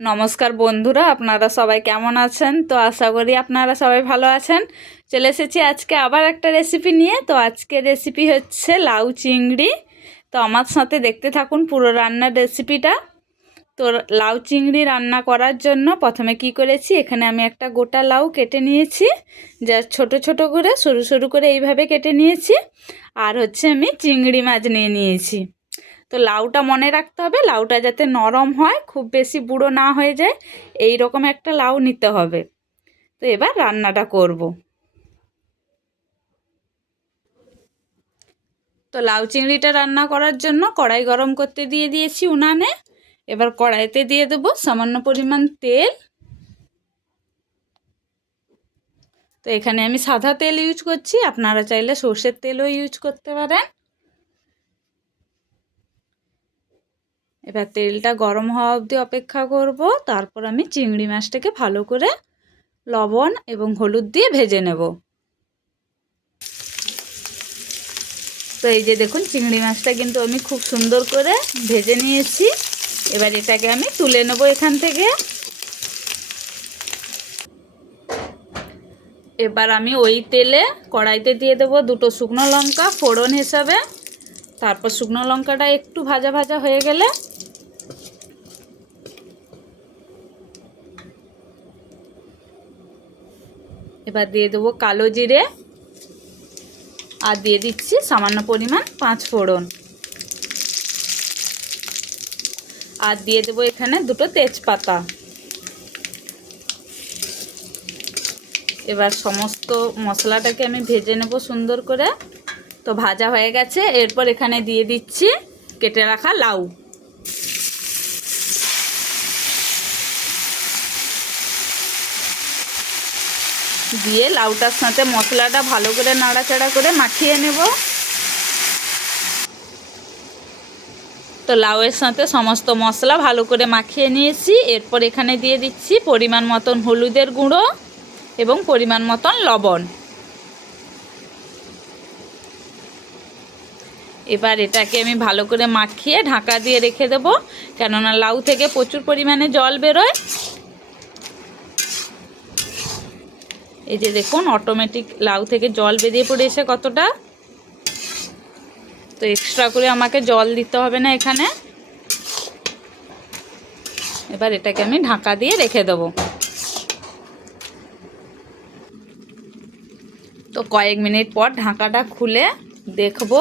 নমস্কার বন্ধুরা, আপনারা সবাই কেমন আছেন? তো আশা করি আপনারা সবাই ভালো আছেন। চলে এসেছি আজকে আবার একটা রেসিপি নিয়ে। তো আজকে রেসিপি হচ্ছে লাউ চিংড়ি। তো আমার সাথে দেখতে থাকুন পুরো রান্নার রেসিপিটা তো লাউ চিংড়ি রান্না করার জন্য প্রথমে কি করেছি? এখানে আমি একটা গোটা লাউ কেটে নিয়েছি। যা ছোট ছোট করে, সরু সরু করে এইভাবে কেটে নিয়েছি। আর হচ্ছে আমি চিংড়ি মাছ নিয়ে নিয়েছি। তো লাউটা মনে রাখতে হবে, লাউটা যাতে নরম হয়, খুব বেশি বুড়ো না হয়ে যায় এই রকম একটা লাউ নিতে হবে। তো এবার রান্নাটা করব। তো লাউ চিংড়িটা রান্না করার জন্য কড়াই গরম করতে দিয়ে দিয়েছি উনানে। এবার কড়াইতে দিয়ে দেবো সামান্য পরিমাণ তেল। তো এখানে আমি সাদা তেল ইউজ করছি, আপনারা চাইলে সর্ষের তেলও ইউজ করতে পারেন। এবার তেলটা গরম হওয়া অবধি অপেক্ষা করব। তারপর আমি চিংড়ি মাছটাকে ভালো করে লবণ এবং হলুদ দিয়ে ভেজে নেব। তো এই যে দেখুন, চিংড়ি মাছটা কিন্তু আমি খুব সুন্দর করে ভেজে নিয়েছি। এবার এটাকে আমি তুলে নেব এখান থেকে। এবার আমি ওই তেলে কড়াইতে দিয়ে দেবো দুটো শুকনো লঙ্কা, ফোড়ন হিসাবে। তারপর শুকনো লঙ্কাটা একটু ভাজা ভাজা হয়ে গেলে এবার দিয়ে দেবো কালো জিরে আর দিয়ে দিচ্ছি সামান্য পরিমাণ পাঁচ ফোড়ন। আর দিয়ে দেবো এখানে দুটো তেজপাতা। এবার সমস্ত মশলাটাকে আমি ভেজে নেব সুন্দর করে। তো ভাজা হয়ে গেছে, এরপর এখানে দিয়ে দিচ্ছি কেটে রাখা লাউ। দিয়ে লাউটার সাথে মশলাটা ভালো করে নাড়াচাড়া করে মাখিয়ে নেব। তো লাউয়ের সাথে সমস্ত মশলা ভালো করে মাখিয়ে নিয়েছি। এরপর এখানে দিয়ে দিচ্ছি পরিমাণ মতন হলুদের গুঁড়ো এবং পরিমাণ মতন লবণ। এবার এটাকে আমি ভালো করে মাখিয়ে ঢাকা দিয়ে রেখে দেবো, কেননা লাউ থেকে প্রচুর পরিমাণে জল বেরোয়। এই যে দেখুন অটোমেটিক লাউ থেকে জল বেরিয়ে পড়েছে কতটা? তো এক্সট্রা করে আমাকে জল দিতে হবে না এখানে। এবার এটাকে আমি ঢাকা দিয়ে রেখে দেবো। তো কয়েক মিনিট পর ঢাকাটা খুলে দেখব।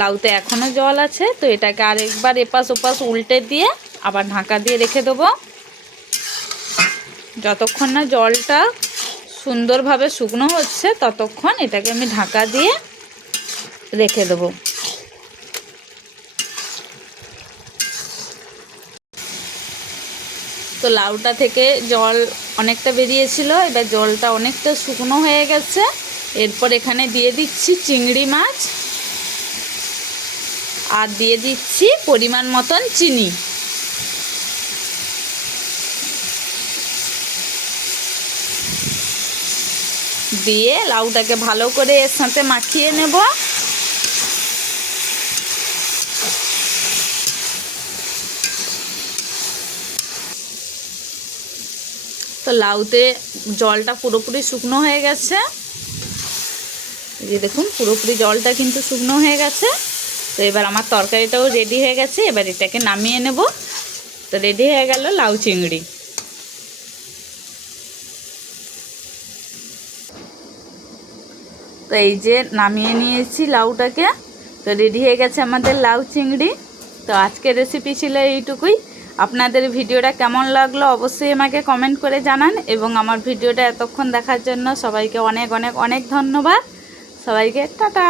লাউতে এখনও জল আছে, তো এটাকে আরেকবার এপাশ ওপাশ উল্টে দিয়ে আবার ঢাকা দিয়ে রেখে দেবো। যতক্ষণ না জলটা সুন্দরভাবে শুকনো হচ্ছে, ততক্ষণ এটাকে আমি ঢাকা দিয়ে রেখে দেবো। তো লাউটা থেকে জল অনেকটা বেরিয়েছিল, এবার জলটা অনেকটা শুকনো হয়ে গেছে। এরপর এখানে দিয়ে দিচ্ছি চিংড়ি মাছ, আর দিয়ে দিচ্ছি পরিমাণ মতন চিনি। দিয়ে লাউটাকে ভালো করে এর সাথে মাখিয়ে নেব। তো লাউতে জলটা পুরোপুরি শুকনো হয়ে গেছে। যে দেখুন, পুরোপুরি জলটা কিন্তু শুকনো হয়ে গেছে। তো এবার আমার তরকারিটাও রেডি হয়ে গেছে, এবার এটাকে নামিয়ে নেব। তো রেডি হয়ে গেল লাউ চিংড়ি। তো এই যে নামিয়ে নিয়েছি লাউটাকে। তো রেডি হয়ে গেছে আমাদের লাউ চিংড়ি। তো আজকে রেসিপি ছিল এইটুকুই। আপনাদের ভিডিওটা কেমন লাগল অবশ্যই আমাকে কমেন্ট করে জানান এবং আমার ভিডিওটা এতক্ষণ দেখার জন্য সবাইকে অনেক অনেক অনেক ধন্যবাদ। সবাইকে টাটা!